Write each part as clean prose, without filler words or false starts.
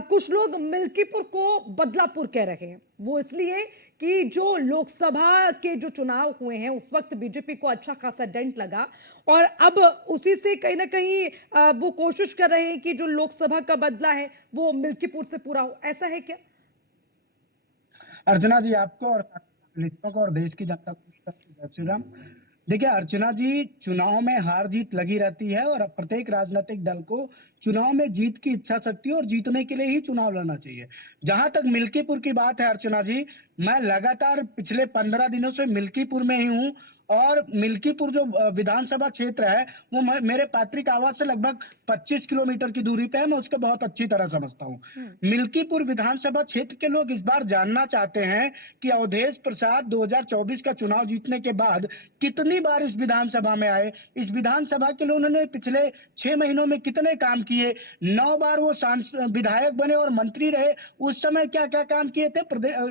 कुछ लोग मिल्कीपुर को बदलापुर कह रहे हैं। वो इसलिए कि जो लोकसभा के जो चुनाव हुए हैं उस वक्त बीजेपी को अच्छा खासा डेंट लगा और अब उसी से कहीं ना कहीं वो कोशिश कर रहे हैं कि जो लोकसभा का बदला है वो मिल्कीपुर से पूरा हो। ऐसा है क्या? अर्चना जी, आपको और लिखों को और देश की जनता को जय श्री राम। देखिए अर्चना जी, चुनाव में हार जीत लगी रहती है और प्रत्येक राजनीतिक दल को चुनाव में जीत की इच्छा शक्ति और जीतने के लिए ही चुनाव लड़ना चाहिए। जहां तक मिल्कीपुर की बात है अर्चना जी, मैं लगातार पिछले 15 दिनों से मिल्कीपुर में ही हूँ और मिल्कीपुर जो विधानसभा क्षेत्र है वो मेरे पैतृक आवास से लगभग 25 किलोमीटर की दूरी पे है। मैं उसको बहुत अच्छी तरह समझता हूँ। मिल्कीपुर विधानसभा क्षेत्र के लोग इस बार जानना चाहते हैं कि अवधेश प्रसाद 2024 का चुनाव जीतने के बाद कितनी बार इस विधानसभा में आए, इस विधानसभा के लिए उन्होंने पिछले 6 महीनों में कितने काम किए, 9 बार वो विधायक बने और मंत्री रहे, उस समय क्या क्या काम किए थे।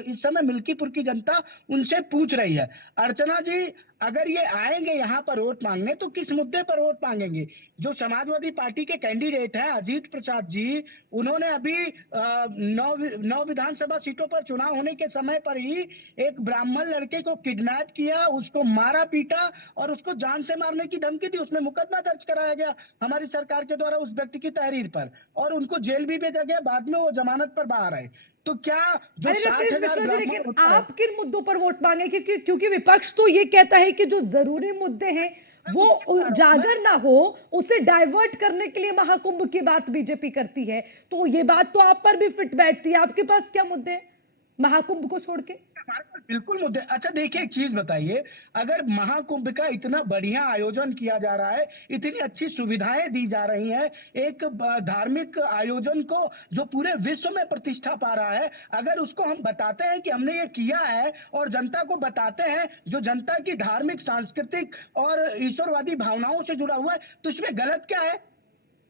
इस समय मिल्कीपुर की जनता उनसे पूछ रही है। अर्चना जी, अगर ये आएंगे यहाँ पर वोट मांगने तो किस मुद्दे पर वोट मांगेंगे? जो समाजवादी पार्टी के कैंडिडेट हैं अजीत प्रसाद जी, उन्होंने अभी 9 विधानसभा सीटों पर चुनाव होने के समय पर ही एक ब्राह्मण लड़के को किडनैप किया, उसको मारा पीटा और उसको जान से मारने की धमकी दी। उसमें मुकदमा दर्ज कराया गया हमारी सरकार के द्वारा उस व्यक्ति की तहरीर पर और उनको जेल भी भेजा गया। बाद में वो जमानत पर बाहर आए। तो क्या जो अरे साठ रत्नेश हजार मिश्रा जी, ब्राह्मण लेकिन होता है, आप किन मुद्दों पर वोट मांगे? क्योंकि क्योंकि विपक्ष तो ये कहता है कि जो जरूरी मुद्दे हैं मैं वो उसके बता रहा हूँ। उजागर ना हो, उसे डाइवर्ट करने के लिए महाकुंभ की बात बीजेपी करती है। तो ये बात तो आप पर भी फिट बैठती है। आपके पास क्या मुद्दे हैं महाकुंभ को छोड़ के? हमारे पास बिल्कुल मुद्दे। अच्छा देखिए, एक चीज बताइए, अगर महाकुंभ का इतना बढ़िया आयोजन किया जा रहा है, इतनी अच्छी सुविधाएं दी जा रही हैं, एक धार्मिक आयोजन को जो पूरे विश्व में प्रतिष्ठा पा रहा है, अगर उसको हम बताते हैं कि हमने ये किया है और जनता को बताते हैं जो जनता की धार्मिक, सांस्कृतिक और ईश्वरवादी भावनाओं से जुड़ा हुआ है, तो इसमें गलत क्या है?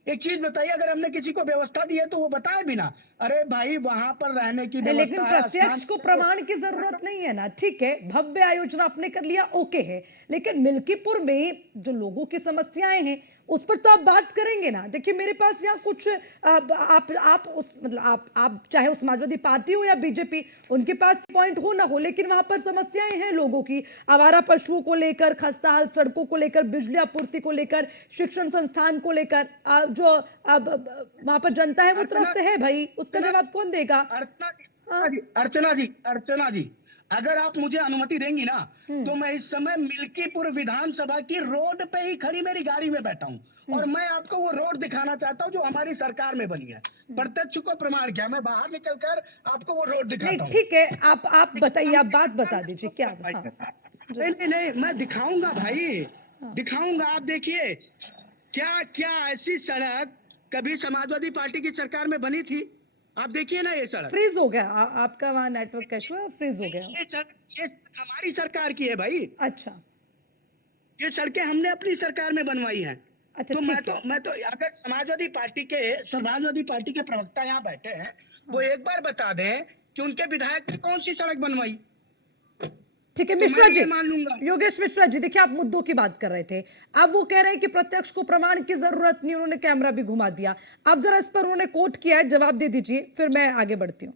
एक चीज बताइए, अगर हमने किसी को व्यवस्था दी है तो वो बताए बिना, अरे भाई वहां पर रहने की नहीं, लेकिन व्यवस्था है, स्नान प्रत्यक्ष को प्रमाण की जरूरत नहीं है ना। ठीक है, भव्य आयोजन आपने कर लिया, ओके है, लेकिन मिल्कीपुर में जो लोगों की समस्याएं हैं उस पर तो आप बात करेंगे ना। देखिए मेरे पास यहाँ कुछ आप उस मतलब आप चाहे उस समाजवादी पार्टी हो या बीजेपी, उनके पास पॉइंट हो ना हो, लेकिन वहां पर समस्याएं हैं लोगों की। आवारा पशुओं को लेकर, खस्ताहाल सड़कों को लेकर, बिजली आपूर्ति को लेकर, शिक्षण संस्थान को लेकर जो वहां पर जनता है वो अर्चना त्रस्त है भाई। उसका जवाब कौन देगा? अर्चना जी, हाँ। अर्चना जी, अगर आप मुझे अनुमति देंगी ना हम्म। तो मैं इस समय मिल्कीपुर विधानसभा की रोड पे ही खड़ी मेरी गाड़ी में बैठा हूँ और मैं आपको वो रोड दिखाना चाहता हूँ जो हमारी सरकार में बनी है। प्रत्यक्ष को प्रमाण किया, मैं बाहर निकलकर आपको वो रोड नहीं दिखाता हूँ। ठीक है, आप बताइए, आप हमने बात सरकार बता में दीजिए सब क्या। करवाई हाँ। है। जी। नहीं, मैं दिखाऊंगा भाई, हाँ। दिखाऊंगा। आप देखिए, क्या क्या ऐसी सड़क कभी समाजवादी पार्टी की सरकार में बनी थी? आप देखिए ना ये सड़क। फ्रीज हो गया आपका वहां नेटवर्क का इशू है, फ्रीज हो गया। ये सड़क हमारी सरकार की है भाई। अच्छा। ये सड़कें हमने अपनी सरकार में बनवाई हैं। अच्छा तो ठीक है। मैं तो अगर समाजवादी पार्टी के प्रवक्ता यहाँ बैठे हैं, वो हाँ एक बार बता दें कि उनके विधायक ने कौन सी सड़क बनवाई, ठीक है तो मैं मिश्रा जी, ये मान लूंगा। योगेश मिश्रा जी, देखिए आप मुद्दों की बात कर रहे थे। अब वो कह रहे हैं कि प्रत्यक्ष को प्रमाण की जरूरत नहीं, उन्होंने कैमरा भी घुमा दिया। अब जरा इस पर उन्होंने कोट किया है, जवाब दे दीजिए, फिर मैं आगे बढ़ती हूँ।